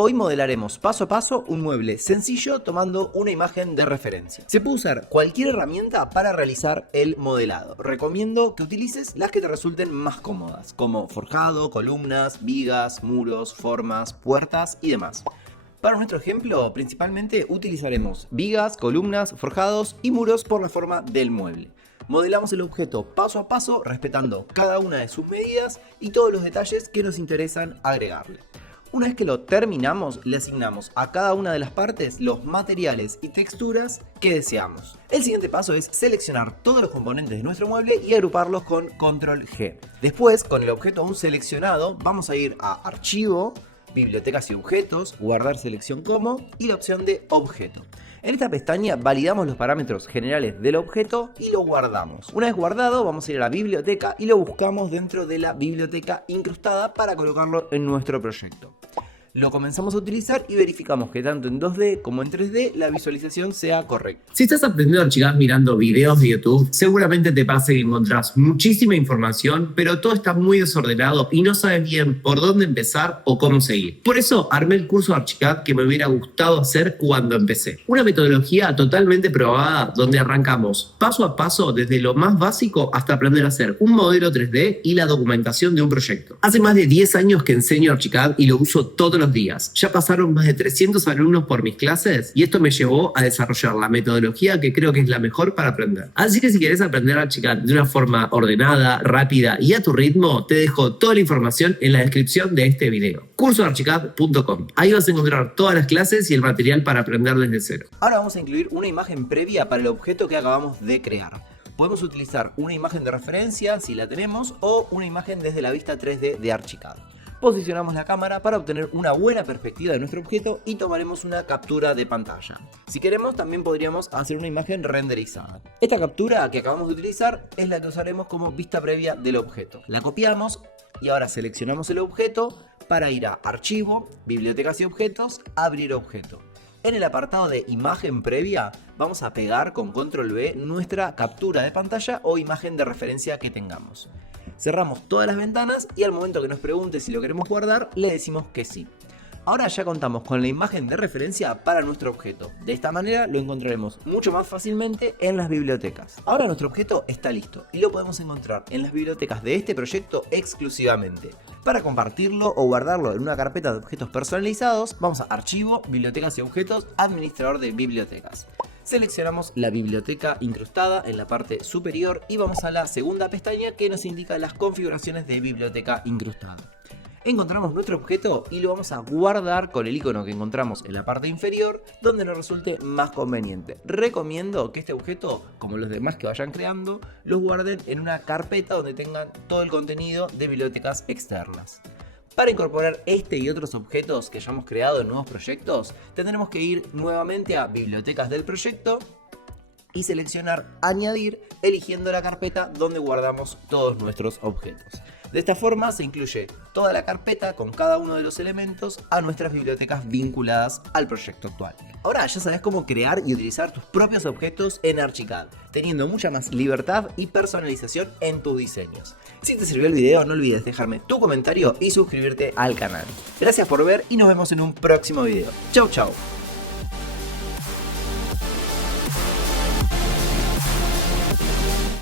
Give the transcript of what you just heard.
Hoy modelaremos paso a paso un mueble sencillo tomando una imagen de referencia. Se puede usar cualquier herramienta para realizar el modelado. Recomiendo que utilices las que te resulten más cómodas, como forjado, columnas, vigas, muros, formas, puertas y demás. Para nuestro ejemplo, principalmente utilizaremos vigas, columnas, forjados y muros por la forma del mueble. Modelamos el objeto paso a paso, respetando cada una de sus medidas y todos los detalles que nos interesan agregarle. Una vez que lo terminamos, le asignamos a cada una de las partes los materiales y texturas que deseamos. El siguiente paso es seleccionar todos los componentes de nuestro mueble y agruparlos con Control G. Después, con el objeto aún seleccionado, vamos a ir a Archivo, Bibliotecas y Objetos, Guardar selección como y la opción de Objeto. En esta pestaña validamos los parámetros generales del objeto y lo guardamos. Una vez guardado, vamos a ir a la biblioteca y lo buscamos dentro de la biblioteca incrustada para colocarlo en nuestro proyecto. Lo comenzamos a utilizar y verificamos que tanto en 2D como en 3D la visualización sea correcta. Si estás aprendiendo a archivar mirando videos de YouTube, seguramente te pase que encontrás muchísima información, pero todo está muy desordenado y no sabes bien por dónde empezar o cómo seguir. Por eso armé el curso de Archicad que me hubiera gustado hacer cuando empecé. Una metodología totalmente probada donde arrancamos paso a paso desde lo más básico hasta aprender a hacer un modelo 3D y la documentación de un proyecto. Hace más de 10 años que enseño Archicad y lo uso todos los días. Ya pasaron más de 300 alumnos por mis clases y esto me llevó a desarrollar la metodología que creo que es la mejor para aprender. Así que si quieres aprender Archicad de una forma ordenada, rápida y a tu ritmo, te dejo toda la información en la descripción de este video. cursoarchicad.com. Ahí vas a encontrar todas las clases y el material para aprender desde cero. Ahora vamos a incluir una imagen previa para el objeto que acabamos de crear. Podemos utilizar una imagen de referencia si la tenemos o una imagen desde la vista 3D de Archicad. Posicionamos la cámara para obtener una buena perspectiva de nuestro objeto y tomaremos una captura de pantalla. Si queremos, también podríamos hacer una imagen renderizada. Esta captura que acabamos de utilizar es la que usaremos como vista previa del objeto. La copiamos y ahora seleccionamos el objeto para ir a Archivo, Bibliotecas y Objetos, Abrir objeto. En el apartado de imagen previa vamos a pegar con Control V nuestra captura de pantalla o imagen de referencia que tengamos. Cerramos todas las ventanas y al momento que nos pregunte si lo queremos guardar, le decimos que sí. Ahora ya contamos con la imagen de referencia para nuestro objeto. De esta manera lo encontraremos mucho más fácilmente en las bibliotecas. Ahora nuestro objeto está listo y lo podemos encontrar en las bibliotecas de este proyecto exclusivamente. Para compartirlo o guardarlo en una carpeta de objetos personalizados, vamos a Archivo, Bibliotecas y Objetos, Administrador de Bibliotecas. Seleccionamos la biblioteca incrustada en la parte superior y vamos a la segunda pestaña que nos indica las configuraciones de biblioteca incrustada. Encontramos nuestro objeto y lo vamos a guardar con el icono que encontramos en la parte inferior donde nos resulte más conveniente. Recomiendo que este objeto, como los demás que vayan creando, los guarden en una carpeta donde tengan todo el contenido de bibliotecas externas. Para incorporar este y otros objetos que hayamos creado en nuevos proyectos, tendremos que ir nuevamente a Bibliotecas del proyecto y seleccionar Añadir, eligiendo la carpeta donde guardamos todos nuestros objetos. De esta forma se incluye toda la carpeta con cada uno de los elementos a nuestras bibliotecas vinculadas al proyecto actual. Ahora ya sabes cómo crear y utilizar tus propios objetos en Archicad, teniendo mucha más libertad y personalización en tus diseños. Si te sirvió el video, no olvides dejarme tu comentario y suscribirte al canal. Gracias por ver y nos vemos en un próximo video. Chau chau.